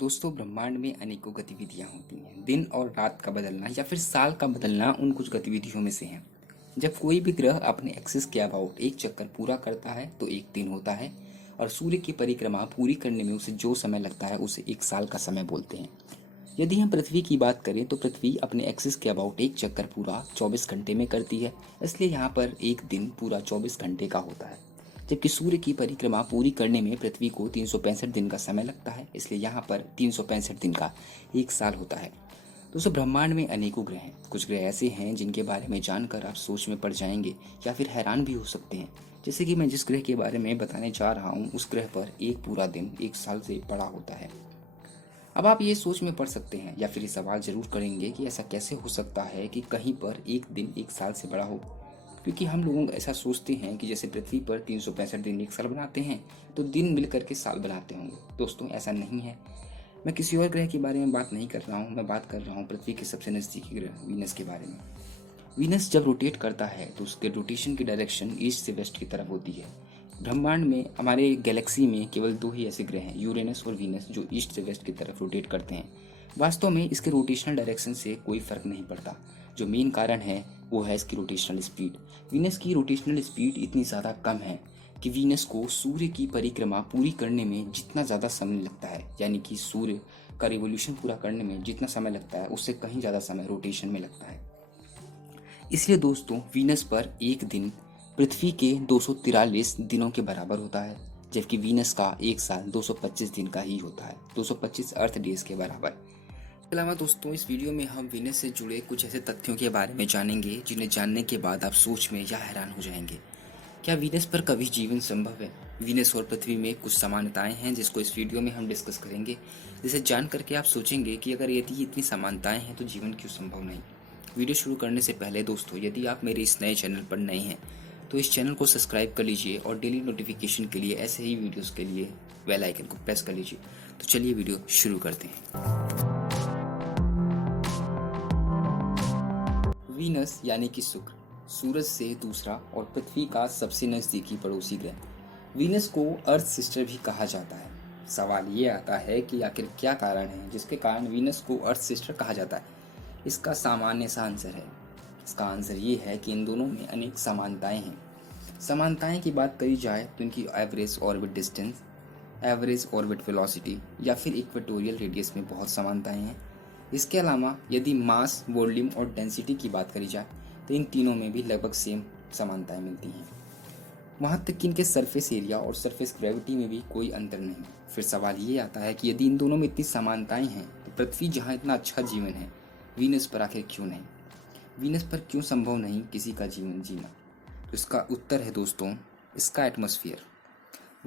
दोस्तों ब्रह्मांड में अनेकों गतिविधियां होती हैं। दिन और रात का बदलना या फिर साल का बदलना उन कुछ गतिविधियों में से है। जब कोई भी ग्रह अपने एक्सिस के अबाउट एक चक्कर पूरा करता है तो एक दिन होता है, और सूर्य की परिक्रमा पूरी करने में उसे जो समय लगता है उसे एक साल का समय बोलते हैं। यदि हम पृथ्वी की बात करें तो पृथ्वी अपने एक्सिस के अबाउट एक चक्कर पूरा 24 घंटे में करती है, इसलिए यहाँ पर एक दिन पूरा 24 घंटे का होता है। जबकि सूर्य की परिक्रमा पूरी करने में पृथ्वी को 365 दिन का समय लगता है, इसलिए यहाँ पर 365 दिन का एक साल होता है। दोस्तों ब्रह्मांड में अनेकों ग्रह हैं। कुछ ग्रह ऐसे हैं जिनके बारे में जानकर आप सोच में पड़ जाएंगे या फिर हैरान भी हो सकते हैं। जैसे कि मैं जिस ग्रह के बारे में बताने जा रहा हूँ उस ग्रह पर एक पूरा दिन एक साल से बड़ा होता है। अब आप ये सोच में पड़ सकते हैं या फिर ये सवाल जरूर करेंगे कि ऐसा कैसे हो सकता है कि कहीं पर एक दिन एक साल से बड़ा हो। क्योंकि हम लोग ऐसा सोचते हैं कि जैसे पृथ्वी पर 365 दिन एक साल बनाते हैं तो दिन मिलकर के साल बनाते होंगे। दोस्तों ऐसा नहीं है। मैं किसी और ग्रह के बारे में बात नहीं कर रहा हूँ, मैं बात कर रहा हूँ पृथ्वी के सबसे नज़दीकी ग्रह वीनस के बारे में। वीनस जब रोटेट करता है तो उसके रोटेशन की डायरेक्शन ईस्ट से वेस्ट की तरफ होती है। ब्रह्मांड में हमारे गैलेक्सी में केवल दो ही ऐसे ग्रह हैं, यूरेनस और वीनस, जो ईस्ट से वेस्ट की तरफ रोटेट करते हैं। वास्तव में इसके रोटेशनल डायरेक्शन से कोई फर्क नहीं पड़ता। जो मेन कारण है वो है इसकी रोटेशनल स्पीड। वीनस की रोटेशनल स्पीड इतनी ज़्यादा कम है कि वीनस को सूर्य की परिक्रमा पूरी करने में जितना ज़्यादा समय लगता है, यानी कि सूर्य का रिवोल्यूशन पूरा करने में जितना समय लगता है उससे कहीं ज़्यादा समय रोटेशन में लगता है। इसलिए दोस्तों वीनस पर एक दिन पृथ्वी के 243 दिनों के बराबर होता है, जबकि वीनस का एक साल 225 दिन का ही होता है, 225 अर्थ डेज के बराबर। इसके अलावा दोस्तों इस वीडियो में हम वीनस से जुड़े कुछ ऐसे तथ्यों के बारे में जानेंगे जिन्हें जानने के बाद आप सोच में या हैरान हो जाएंगे। क्या वीनस पर कभी जीवन संभव है? वीनस और पृथ्वी में कुछ समानताएं हैं जिसको इस वीडियो में हम डिस्कस करेंगे, जिसे जान करके आप सोचेंगे कि अगर यदि इतनी समानताएं हैं तो जीवन क्यों संभव नहीं। वीडियो शुरू करने से पहले दोस्तों यदि आप मेरे इस नए चैनल पर नए हैं तो इस चैनल को सब्सक्राइब कर लीजिए और डेली नोटिफिकेशन के लिए ऐसे ही वीडियोस के लिए बेल आइकन को प्रेस कर लीजिए। तो चलिए वीडियो शुरू करते हैं। वीनस यानी कि शुक्र, सूरज से दूसरा और पृथ्वी का सबसे नज़दीकी पड़ोसी ग्रह। वीनस को अर्थ सिस्टर भी कहा जाता है। सवाल ये आता है कि आखिर क्या कारण है जिसके कारण वीनस को अर्थ सिस्टर कहा जाता है। इसका सामान्य सा आंसर है। इसका आंसर ये है कि इन दोनों में अनेक समानताएं हैं। समानताएं की बात करी जाए तो इनकी average orbit distance, average orbit velocity या फिर इक्वेटोरियल रेडियस में बहुत समानताएं हैं। इसके अलावा यदि मास, वॉल्यूम और डेंसिटी की बात करी जाए तो इन तीनों में भी लगभग सेम समानताएं मिलती हैं। वहाँ तक कि इनके सरफेस एरिया और सरफेस ग्रेविटी में भी कोई अंतर नहीं। फिर सवाल ये आता है कि यदि इन दोनों में इतनी समानताएं हैं तो पृथ्वी जहाँ इतना अच्छा जीवन है, वीनस पर आखिर क्यों नहीं? वीनस पर क्यों संभव नहीं किसी का जीवन जीना? तो इसका उत्तर है दोस्तों इसका एटमॉस्फेयर।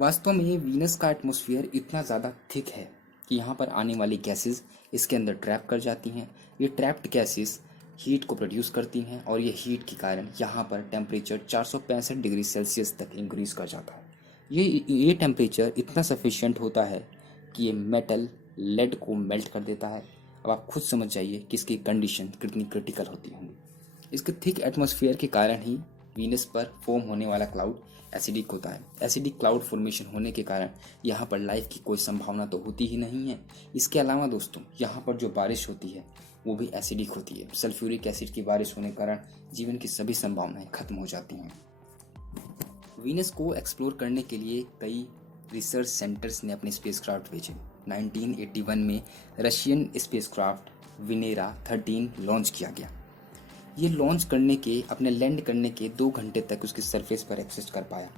वास्तव में ये वीनस का एटमॉस्फेयर इतना ज़्यादा थिक है कि यहाँ पर आने वाली गैसेस इसके अंदर ट्रैप कर जाती हैं। ये ट्रैप्ड गैसेस हीट को प्रोड्यूस करती हैं और ये हीट के कारण यहाँ पर टेम्परेचर 465 डिग्री सेल्सियस तक इंक्रीज कर जाता है। ये टेम्परेचर इतना सफिशिएंट होता है कि ये मेटल लेड को मेल्ट कर देता है। अब आप खुद समझ जाइए कि इसकी कंडीशन कितनी क्रिटिकल होती होंगी। इसके थिक एटमॉस्फेयर के कारण ही वीनस पर फॉर्म होने वाला क्लाउड एसिडिक होता है। एसिडिक क्लाउड फॉर्मेशन होने के कारण यहाँ पर लाइफ की कोई संभावना तो होती ही नहीं है। इसके अलावा दोस्तों यहाँ पर जो बारिश होती है वो भी एसिडिक होती है। सल्फ्यूरिक एसिड की बारिश होने के कारण जीवन की सभी संभावनाएं खत्म हो जाती हैं। वीनस को एक्सप्लोर करने के लिए कई रिसर्च सेंटर्स ने अपने स्पेसक्राफ्ट भेजे। 1981 में रशियन स्पेसक्राफ्ट विनेरा 13 लॉन्च किया गया। ये लॉन्च करने के अपने लैंड करने के 2 घंटे तक उसके सरफेस पर एक्सिस्ट कर पाया।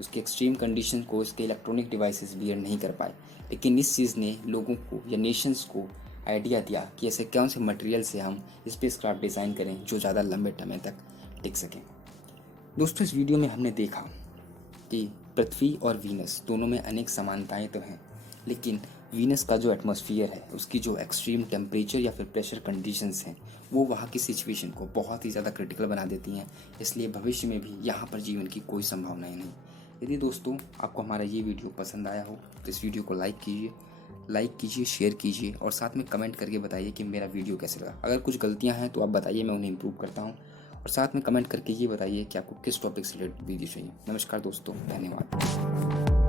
उसके एक्सट्रीम कंडीशन को इसके इलेक्ट्रॉनिक डिवाइसेस बियर नहीं कर पाए, लेकिन इस चीज़ ने लोगों को या नेशंस को आइडिया दिया कि ऐसे कौन से मटेरियल से हम स्पेसक्राफ्ट डिज़ाइन करें जो ज़्यादा लंबे समय तक टिक सकें। दोस्तों इस वीडियो में हमने देखा कि पृथ्वी और वीनस दोनों में अनेक समानताएं तो हैं, लेकिन वीनस का जो एटमॉस्फेयर है, उसकी जो एक्सट्रीम टेम्परेचर या फिर प्रेशर कंडीशंस हैं, वो वहाँ की सिचुएशन को बहुत ही ज़्यादा क्रिटिकल बना देती हैं। इसलिए भविष्य में भी यहाँ पर जीवन की कोई संभावनाएं नहीं। यदि दोस्तों आपको हमारा ये वीडियो पसंद आया हो तो इस वीडियो को लाइक कीजिए, शेयर कीजिए और साथ में कमेंट करके बताइए कि मेरा वीडियो कैसे लगा। अगर कुछ गलतियाँ हैं तो आप बताइए, मैं उन्हें इम्प्रूव करता हूँ। और साथ में कमेंट करके ये बताइए कि आपको किस टॉपिक से रिलेटेड वीडियो चाहिए। नमस्कार दोस्तों, धन्यवाद।